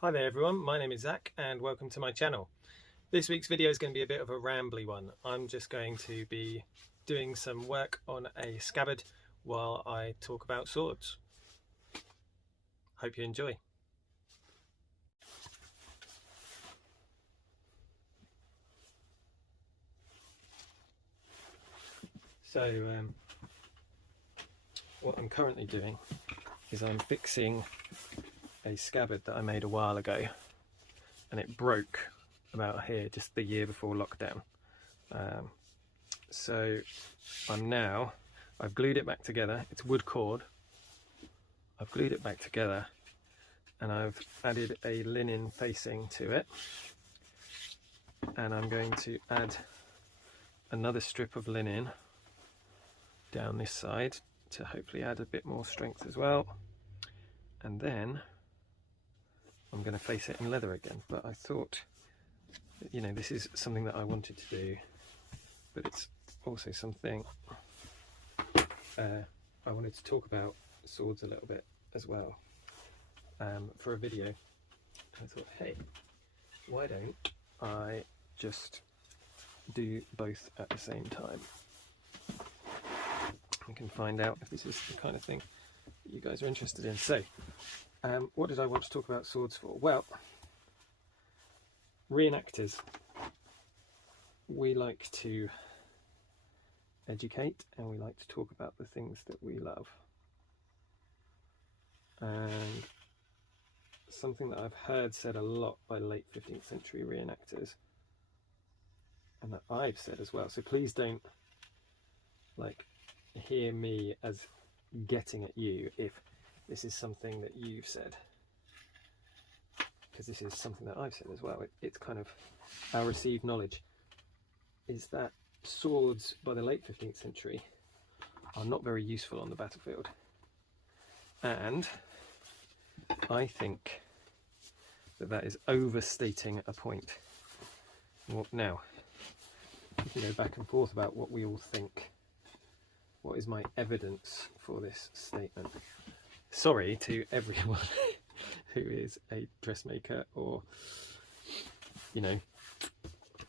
Hi there everyone, my name is Zach and welcome to my channel. This week's video is going to be a bit of a rambly one. I'm just going to be doing some work on a scabbard while I talk about swords. Hope you enjoy. So what I'm currently doing is I'm fixing a scabbard that I made a while ago, and it broke about here just the year before lockdown. So I've glued it back together. It's wood cord. I've glued it back together and I've added a linen facing to it, and I'm going to add another strip of linen down this side to hopefully add a bit more strength as well, and then I'm going to face it in leather again. But I thought, you know, this is something that I wanted to do, but it's also something I wanted to talk about swords a little bit as well for a video. I thought, hey, why don't I just do both at the same time? We can find out if this is the kind of thing you guys are interested in. So what did I want to talk about swords for? Well, reenactors, we like to educate and we like to talk about the things that we love. And something that I've heard said a lot by late 15th century reenactors, and that I've said as well, so please don't hear me as getting at you if this is something that you've said, because this is something that I've said as well. It's kind of our received knowledge is that swords by the late 15th century are not very useful on the battlefield, and I think that is overstating a point. Well, now we can go back and forth about what we all think. What is my evidence for this statement? Sorry to everyone who is a dressmaker or, you know,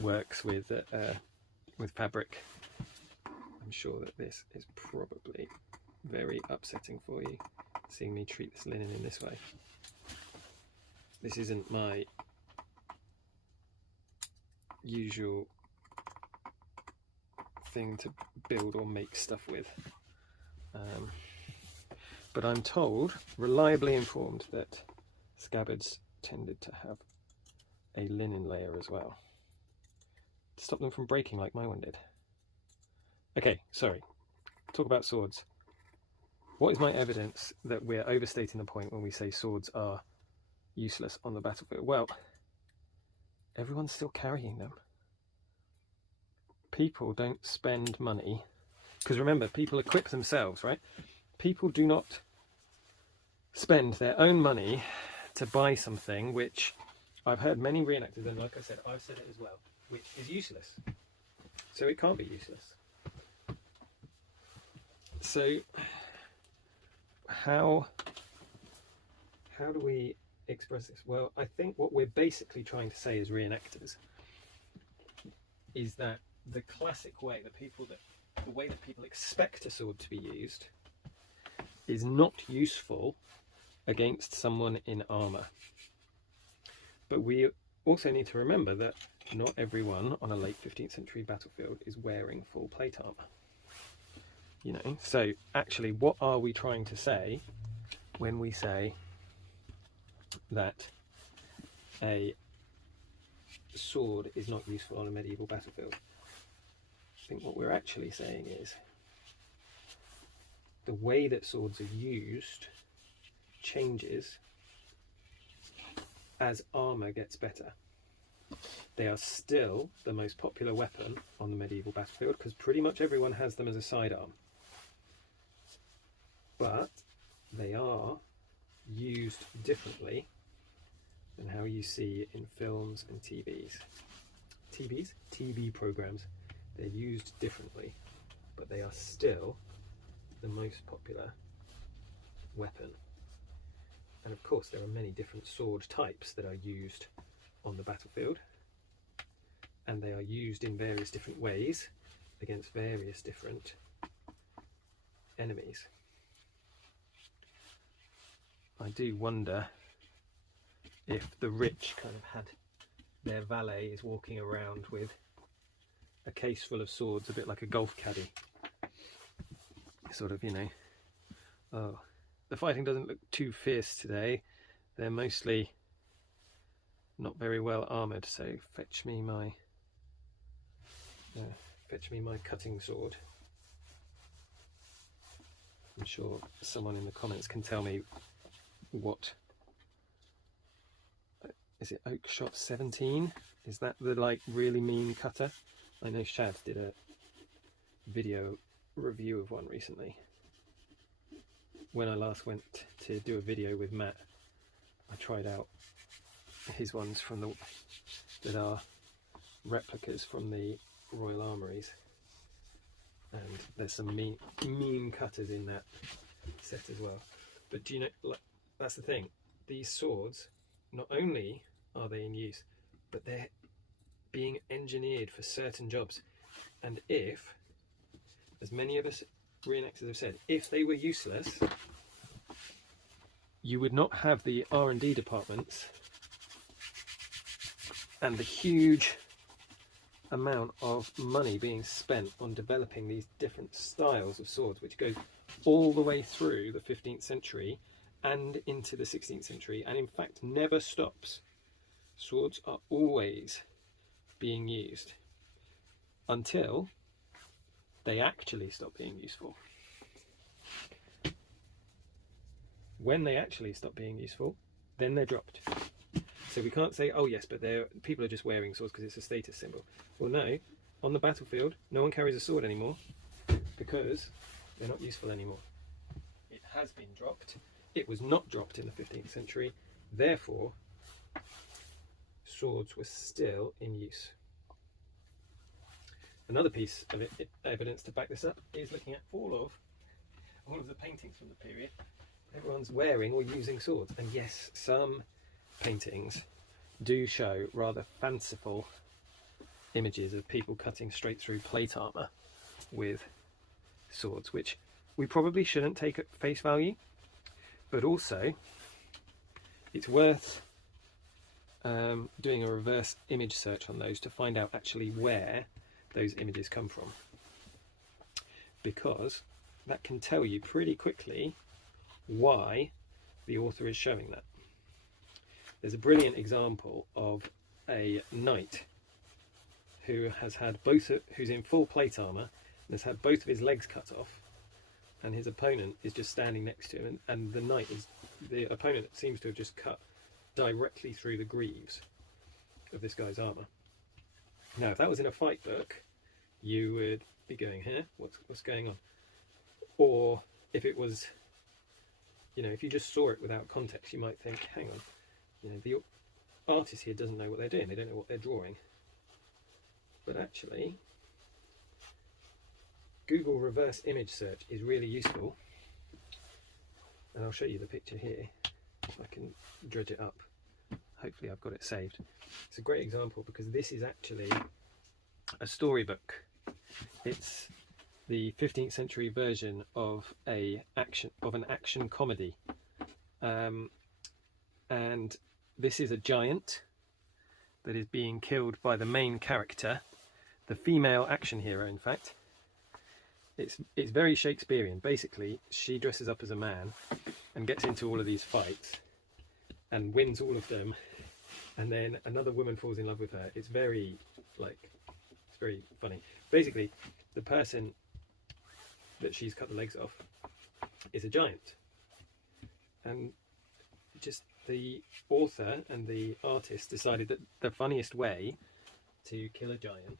works with fabric. I'm sure that this is probably very upsetting for you, seeing me treat this linen in this way. This isn't my usual thing to build or make stuff with, but I'm told, reliably informed, that scabbards tended to have a linen layer as well to stop them from breaking like my one did. Okay, sorry, talk about swords. What is my evidence that we're overstating the point when we say swords are useless on the battlefield? Well, everyone's still carrying them. People don't spend money, because remember, people equip themselves, right? People do not spend their own money to buy something which I've heard many reenactors, and like I said, I've said it as well, which is useless. So it can't be useless. So how do we express this? Well, I think what we're basically trying to say as reenactors is that the classic way, the way that people expect a sword to be used is not useful against someone in armour. But we also need to remember that not everyone on a late 15th century battlefield is wearing full plate armour. You know, so actually what are we trying to say when we say that a sword is not useful on a medieval battlefield? I think what we're actually saying is the way that swords are used changes as armour gets better. They are still the most popular weapon on the medieval battlefield because pretty much everyone has them as a sidearm. But they are used differently than how you see in films and TV programs. They're used differently, but they are still the most popular weapon. And of course there are many different sword types that are used on the battlefield, and they are used in various different ways against various different enemies. I do wonder if the rich kind of had their valets walking around with a case full of swords, a bit like a golf caddy. Sort of, you know, oh, the fighting doesn't look too fierce today. They're mostly not very well armoured, so fetch me my cutting sword. I'm sure someone in the comments can tell me what is it. Oak shot 17? Is that the like really mean cutter? I know Shad did a video review of one recently. When I last went to do a video with Matt, I tried out his ones from the that are replicas from the Royal Armouries, and there's some mean cutters in that set as well. But do you know, like, that's the thing, these swords, not only are they in use, but they're being engineered for certain jobs. And if, as many of us reenactors have said, if they were useless, you would not have the R&D departments and the huge amount of money being spent on developing these different styles of swords, which go all the way through the 15th century and into the 16th century, and in fact never stops. Swords are always being used until they actually stop being useful. When they actually stop being useful, then they're dropped. So we can't say, oh yes, but people are just wearing swords because it's a status symbol. Well, no, on the battlefield, no one carries a sword anymore because they're not useful anymore. It has been dropped. It was not dropped in the 15th century. Therefore, swords were still in use. Another piece of evidence to back this up is looking at all of the paintings from the period. Everyone's wearing or using swords, and yes, some paintings do show rather fanciful images of people cutting straight through plate armour with swords, which we probably shouldn't take at face value, but also it's worth doing a reverse image search on those to find out actually where those images come from, because that can tell you pretty quickly why the author is showing that. There's a brilliant example of a knight who has had who's in full plate armour and has had both of his legs cut off, and his opponent is just standing next to him, and the opponent seems to have just cut directly through the greaves of this guy's armour. Now, if that was in a fight book, you would be going, here, what's going on? Or if it was, you know, if you just saw it without context, you might think, hang on, you know, the artist here doesn't know what they're doing, they don't know what they're drawing. But actually, Google reverse image search is really useful, and I'll show you the picture here if I can dredge it up. Hopefully I've got it saved. It's a great example because this is actually a storybook. It's the 15th century version of an action comedy, and this is a giant that is being killed by the main character, the female action hero. In fact, it's very Shakespearean. Basically, she dresses up as a man and gets into all of these fights and wins all of them, and then another woman falls in love with her. It's very funny. Basically, the person that she's cut the legs off is a giant, and just the author and the artist decided that the funniest way to kill a giant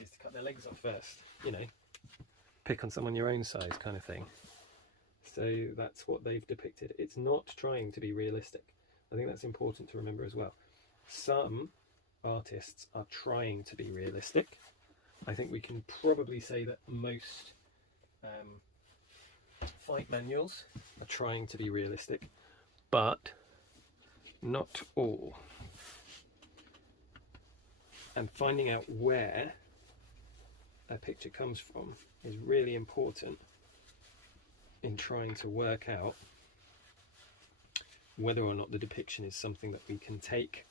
is to cut their legs off first, you know, pick on someone your own size kind of thing. So that's what they've depicted. It's not trying to be realistic. I think that's important to remember as well. Some artists are trying to be realistic. I think we can probably say that most fight manuals are trying to be realistic, but not all. And finding out where a picture comes from is really important in trying to work out whether or not the depiction is something that we can take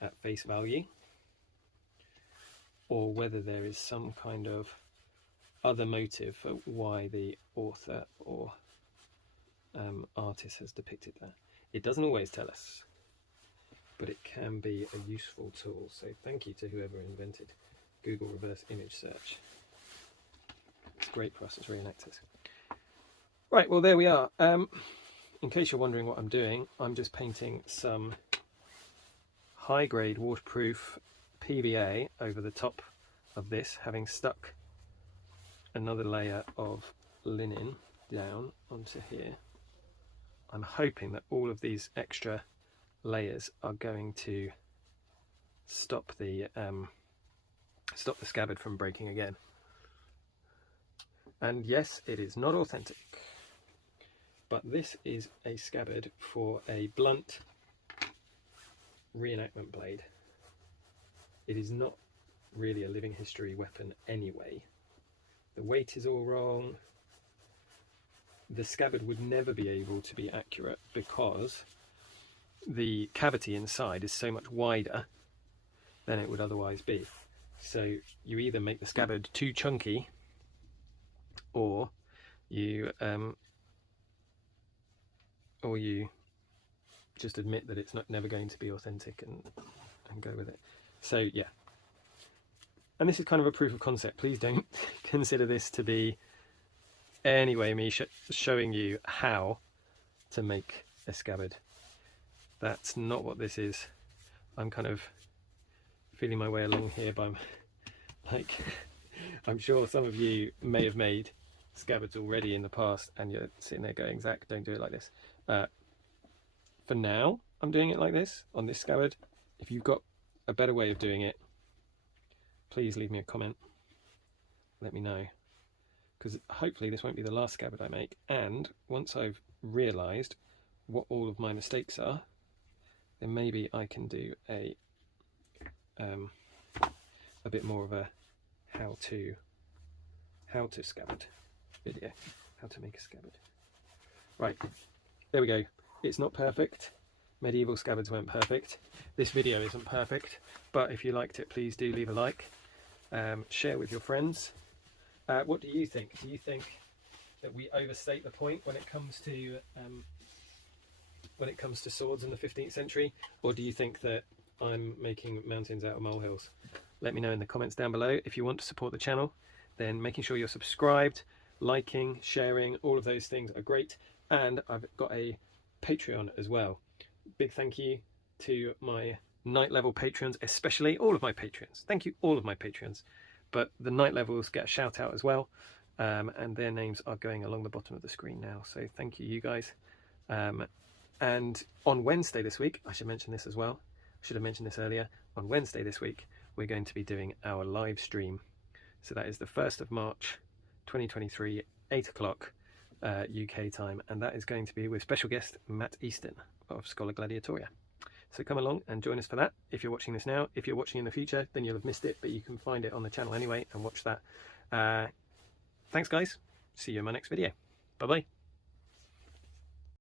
at face value, or whether there is some kind of other motive for why the author or artist has depicted that. It doesn't always tell us, but it can be a useful tool. So thank you to whoever invented Google reverse image search. It's great for us as reenactors. Right, well there we are. In case you're wondering what I'm doing, I'm just painting some high-grade waterproof PVA over the top of this, having stuck another layer of linen down onto here. I'm hoping that all of these extra layers are going to stop the scabbard from breaking again. And yes, it is not authentic, but this is a scabbard for a blunt reenactment blade. It is not really a living history weapon anyway. The weight is all wrong. The scabbard would never be able to be accurate because the cavity inside is so much wider than it would otherwise be. So you either make the scabbard too chunky, or you just admit that it's never going to be authentic and go with it. So yeah, and this is kind of a proof of concept. Please don't consider this to be anyway me showing you how to make a scabbard. That's not what this is. I'm kind of feeling my way along here by, like, I'm sure some of you may have made scabbards already in the past and you're sitting there going, Zach, don't do it like this. For now, I'm doing it like this on this scabbard. If you've got a better way of doing it, please leave me a comment. Let me know, because hopefully this won't be the last scabbard I make. And once I've realised what all of my mistakes are, then maybe I can do a bit more of a how to scabbard video, how to make a scabbard. Right, there we go. It's not perfect. Medieval scabbards weren't perfect. This video isn't perfect, but if you liked it, please do leave a like. Share with your friends. What do you think? Do you think that we overstate the point when it comes to swords in the 15th century, or do you think that I'm making mountains out of molehills? Let me know in the comments down below. If you want to support the channel, then making sure you're subscribed, liking, sharing, all of those things are great. And I've got a Patreon as well. Big thank you to my night level patrons, especially all of my patrons. Thank you, all of my patrons. But the night levels get a shout out as well, and their names are going along the bottom of the screen now. So thank you, you guys. And on Wednesday this week, I should mention this as well. I should have mentioned this earlier. On Wednesday this week, we're going to be doing our live stream. So that is the 1st of March, 2023, 8 o'clock UK time. And that is going to be with special guest Matt Easton of Schola Gladiatoria. So come along and join us for that. If you're watching this now, if you're watching in the future, then you'll have missed it, but you can find it on the channel anyway and watch that. Thanks guys. See you in my next video. Bye bye.